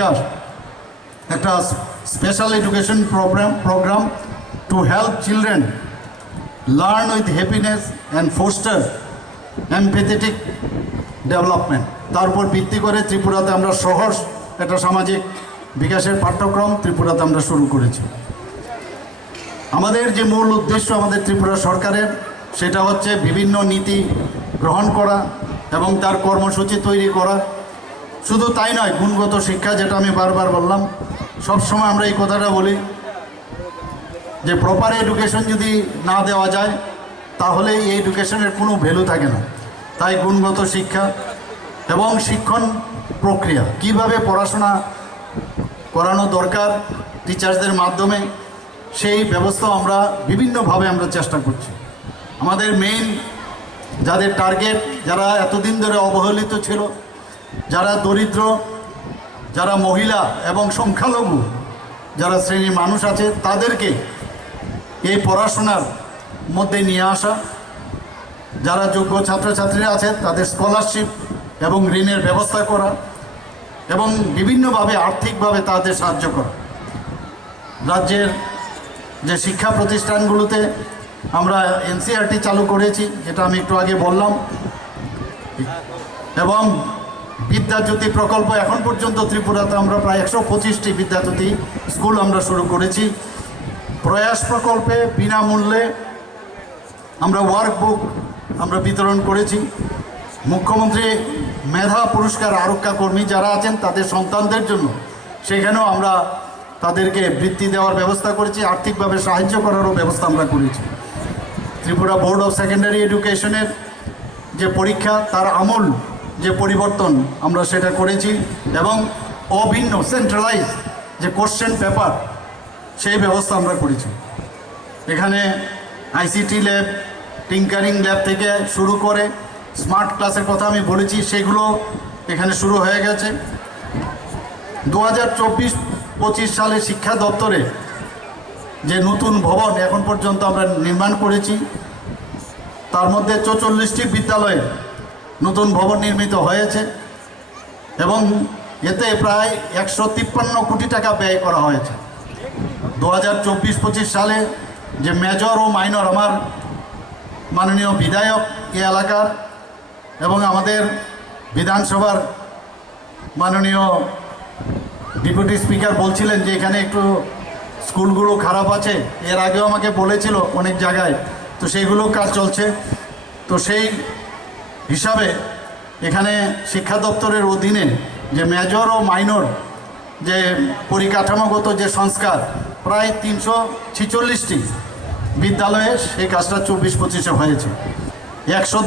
বিকাশ একটা special education programme programme to help children learn with happiness and foster empathetic development তার উপর ভিত্তি করে ত্রিপুরাতে আমরা সহজ একটা সামাজিক বিকাশের পাঠ্যক্রম ত্রিপুরাতে আমরা শুরু করেছি। আমাদের যে মূল উদ্দেশ্য আমাদের ত্রিপুরা সরকারের, সেটা হচ্ছে বিভিন্ন নীতি গ্রহণ করা এবং তার কর্মসূচি তৈরি করা। শুধু তাই নয়, গুণগত শিক্ষা যেটা আমি বারবার বললাম, সবসময় আমরা এই কথাটা বলি যে প্রপার এডুকেশন যদি না দেওয়া যায়, তাহলে এই এডুকেশনের কোনো ভ্যালু থাকে না। তাই গুণগত শিক্ষা এবং শিক্ষণ প্রক্রিয়া, কীভাবে পড়াশোনা করানো দরকার টিচার্সদের মাধ্যমে, সেই ব্যবস্থা আমরা বিভিন্নভাবে আমরা চেষ্টা করছি। আমাদের মেইন যাদের টার্গেট যারা এতদিন ধরে অবহেলিত ছিল যারা দরিদ্র, যারা মহিলা এবং সংখ্যালঘু, যারা শ্রেণির মানুষ আছে, তাদেরকে এই পড়াশোনার মধ্যে নিয়ে আসা, যারা যোগ্য ছাত্রছাত্রীরা আছে, তাদের স্কলারশিপ এবং ঋণের ব্যবস্থা করা এবং বিভিন্নভাবে আর্থিকভাবে তাদের সাহায্য করা। রাজ্যের যে শিক্ষা প্রতিষ্ঠানগুলোতে আমরা এনসিআরটি চালু করেছি, যেটা আমি একটু আগে বললাম। এবং বিদ্যাজ্যোতি প্রকল্প এখন পর্যন্ত ত্রিপুরাতে আমরা প্রায় একশো পঁচিশটি বিদ্যাজ্যোতি স্কুল আমরা শুরু করেছি। প্রয়াস প্রকল্পে বিনামূল্যে আমরা ওয়ার্ক ওয়ার্কবুক আমরা বিতরণ করেছি। মুখ্যমন্ত্রী, মেধা, পুরস্কার আরক্ষা কর্মী যারা আছেন, তাদের সন্তানদের জন্য সেখানেও আমরা তাদেরকে বৃত্তি দেওয়ার ব্যবস্থা করেছি, আর্থিকভাবে সাহায্য করারও ব্যবস্থা আমরা করেছি। ত্রিপুরা বোর্ড অফ সেকেন্ডারি এডুকেশনের যে পরীক্ষা, তার আমূল যে পরিবর্তন আমরা সেটা করেছি এবং অভিন্ন সেন্ট্রালাইজ যে কোশ্চেন পেপার সেই ব্যবস্থা আমরা করেছি। এখানে আইসিটি ল্যাব টিঙ্কারিং ল্যাব থেকে শুরু করে স্মার্ট ক্লাসের কথা আমি বলেছি, সেগুলো এখানে শুরু হয়ে গেছে। দু হাজার চব্বিশ পঁচিশ সালে শিক্ষা দপ্তরে যে নতুন ভবন এখন পর্যন্ত আমরা নির্মাণ করেছি, তার মধ্যে চৌচল্লিশটি বিদ্যালয়ে নতুন ভবন নির্মিত হয়েছে এবং এতে প্রায় একশো তিপ্পান্ন কোটি টাকা ব্যয় করা হয়েছে। দু হাজার চব্বিশ পঁচিশ সালে যে মেজর ও মাইনর আমার মাননীয় বিধায়ক এ এলাকার এবং আমাদের বিধানসভার মাননীয় ডেপুটি স্পিকার বলছিলেন যে এখানে একটু স্কুলগুলো খারাপ আছে, এর আগেও আমাকে বলেছিল অনেক জায়গায়। তো সেইগুলো কাজ চলছে। তো সেই হিসাবে এখানে শিক্ষা দপ্তরের অধীনে যে মেজর ও মাইনর যে পরিকাঠামোগত যে সংস্কার, প্রায় তিনশো ছিচল্লিশটি বিদ্যালয়ে সেই কাজটা চব্বিশ পঁচিশে হয়েছে। একশো